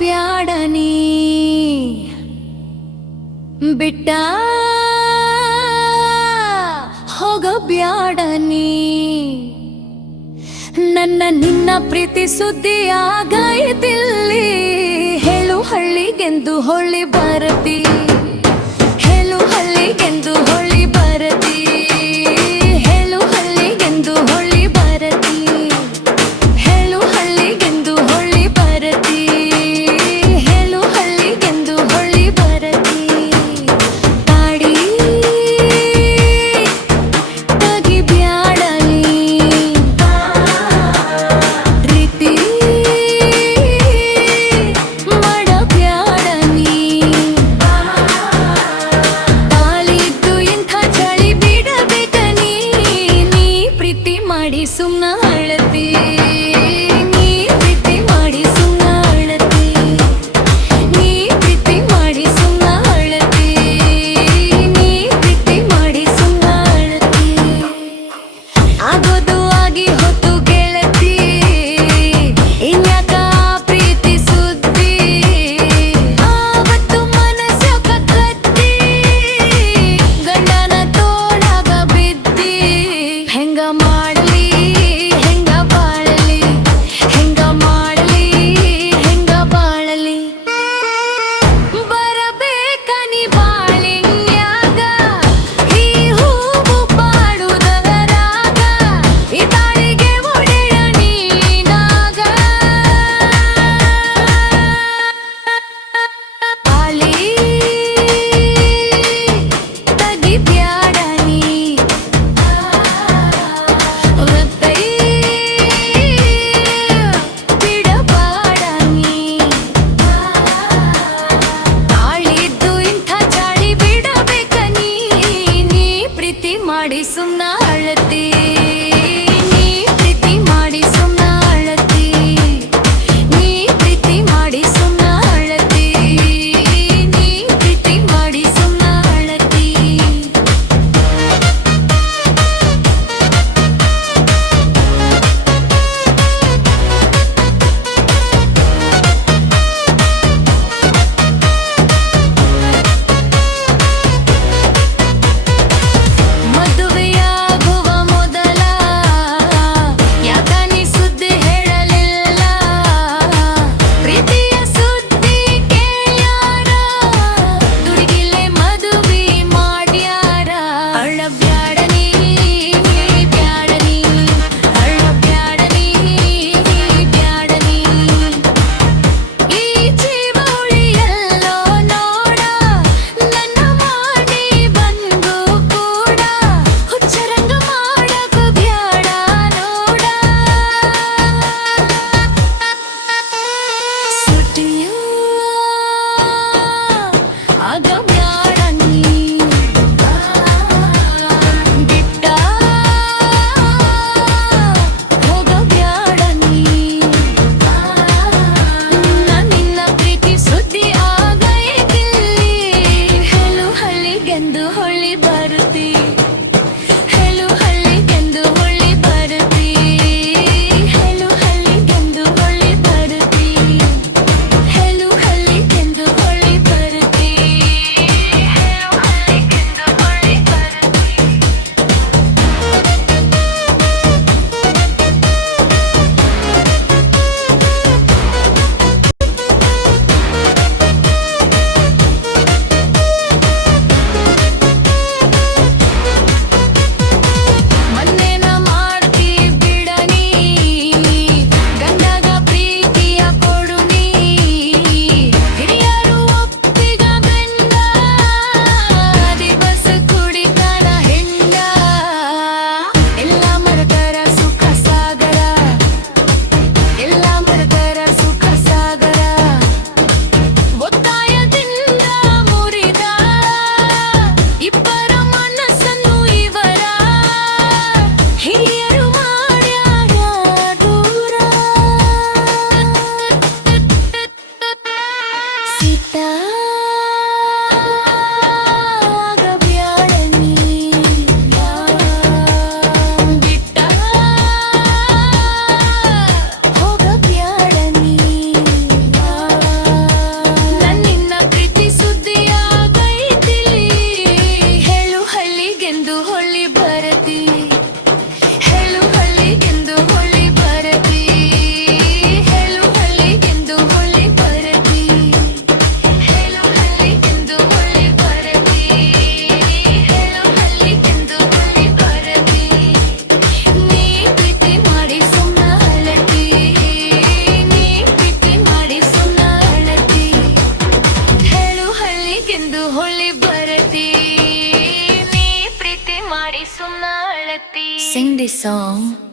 ಬ್ಯಾಡನಿ ಬಿಟ್ಟ ಹೋಗಬ್ಯಾಡನಿ ನನ್ನ ನಿನ್ನ ಪ್ರೀತಿ ಸುದ್ದಿ ಆಗೈತಿಲ್ಲಿ ಹೇಳು ಹಳ್ಳಿಗೆಂದು ಹೊಳ್ಳಿ ಬರತಿ ಹೇಳು ಹಳ್ಳಿಗೆಂದು ಹೊಳ್ಳಿ ಬರತಿ ಹೇಳು ಹಳ್ಳಿಗೆಂದು ಹೊಳ್ಳಿ ಬರತಿ ಹೇಳು ಹಳ್ಳಿಗೆಂದು ಹೊಳ್ಳಿ ಬರತಿ ಹೇಳು ಹಳ್ಳಿಗೆಂದು ಹೊಳ್ಳಿ ಬರತಿ ತಾಡಿ ತಗಿ ಬ್ಯಾಡಲಿ ರೀತಿ ಮಾಡಬ್ಯಾಡನಿ ತಾಳಿದ್ದು ಇಂಥ ಚಳಿ ಬಿಡಬೇಕನಿ ನೀ ಪ್ರೀತಿ ಮಾಡಿ ಸುಮ್ನ ಅಳತಿ ನೀ ಪ್ರೀತಿ ಮಾಡಿ ಸುಮ್ನ ಅಳತಿ ನೀ ಪ್ರೀತಿ ಮಾಡಿ ಸುಮ್ನ ಅಳತಿ ನೀ ಪ್ರೀತಿ ಮಾಡಿ ಸುಮ್ನ ಅಳತಿ ಆಗೋದು ಆಗಿ ಹೊತ್ತು ಗೆಳತಿ ಇನ್ಯಾಕ ಪ್ರೀತಿ ಸುದ್ದಿ ಆವತ್ತು ಮನಸ್ಸು ಕತ್ತಿ ಗಂಡನ ತೋಡಾಗ ಬಿದ್ದಿ ಹೆಂಗ ಮಾಡಲಿ ಹೆಂಗ ಬಾಳಲಿ ಹೆಂಗ ಮಾಡಲಿ ಹೆಂಗ ಬಾಳಲಿ ಬರಬೇಕನಿ ಬಾಳಿನ್ಯಾಗ ಈ ಹೂವು ಪಾಡುದರಾಗ ಈ ತಾಳಿಗೆ ಒಡೆಯ ನೀನಾಗ ತಾಳಿ ತಗಿ ಬ್ಯಾಡನಿ ರತ್ತೈ ಬಿಡಬಾಡನಿ ತಾಳಿದ್ದು ಇಂಥ ಚಾಳಿ ಬಿಡಬೇಕನಿ ನೀ ಪ್ರೀತಿ ಮಾಡಿ ಸುಮ್ನ ಅಳತಿ ನೀ ಪ್ರೀತಿ ಮಾಡಿ ಸುಮ್ನ ಅಳತಿ ನೀ ಪ್ರೀತಿ ಮಾಡಿ ಸುಮ್ನ ಅಳತಿ ನೀ ಪ್ರೀತಿ ಮಾಡಿ ಸುಮ್ನ ಅಳತಿ ಮದುವೆಯಾಗುವ ಮೊದಲ ಯಾಕ ನೀ ಸುದ್ದಿ ಹೇಳಲಿಲ್ಲ ಪ್ರೀತಿಯ ಸುದ್ದಿ ಕೇಳ್ಯಾರ ದುಡುಗಿಲೆ ಮದುವೆ ಮಾಡ್ಯಾರ ಅಳಬ್ಯಾಡನಿ ಬ್ಯಾಡನಿ ಅಳಬ್ಯಾಡನಿ ಬ್ಯಾಡನಿ ಈ ಜೀವ ಉಳಿಯಲ್ಲೋ ನೋಡ ನನ್ನ ಮಾಡಿ ಬಂದು ಕೂಡ ಹುಚ್ಚರಂಗ ಮಾಡಕ ಬ್ಯಾಡ ನೋಡ ಸುಟಿಯೂ ಆಗ ಬ್ಯಾಡನಿ ಬಿಟ್ಟ ಹೋಗಬ್ಯಾಡನಿ ನಿನ್ನ ಪ್ರೀತಿ ಸುದ್ದಿ ಆಗೈತಿಲ್ಲಿ ಹೇಳು ಹಳ್ಳಿಗೆಂದು ಹೊಳ್ಳಿ ಬರುತ್ತಿ ಹೇಳು ಹಳ್ಳಿಗೆಂದು ಹೊಳ್ಳಿ ಬರುತ್ತಿ ಹೇಳು ಹಳ್ಳಿಗೆಂದು ಹೊಳ್ಳಿ ಬರುತ್ತಿ ಹೇಳು ಹಳ್ಳಿಗೆಂದು ಹೊಳ್ಳಿ ಬರುತ್ತಿ song.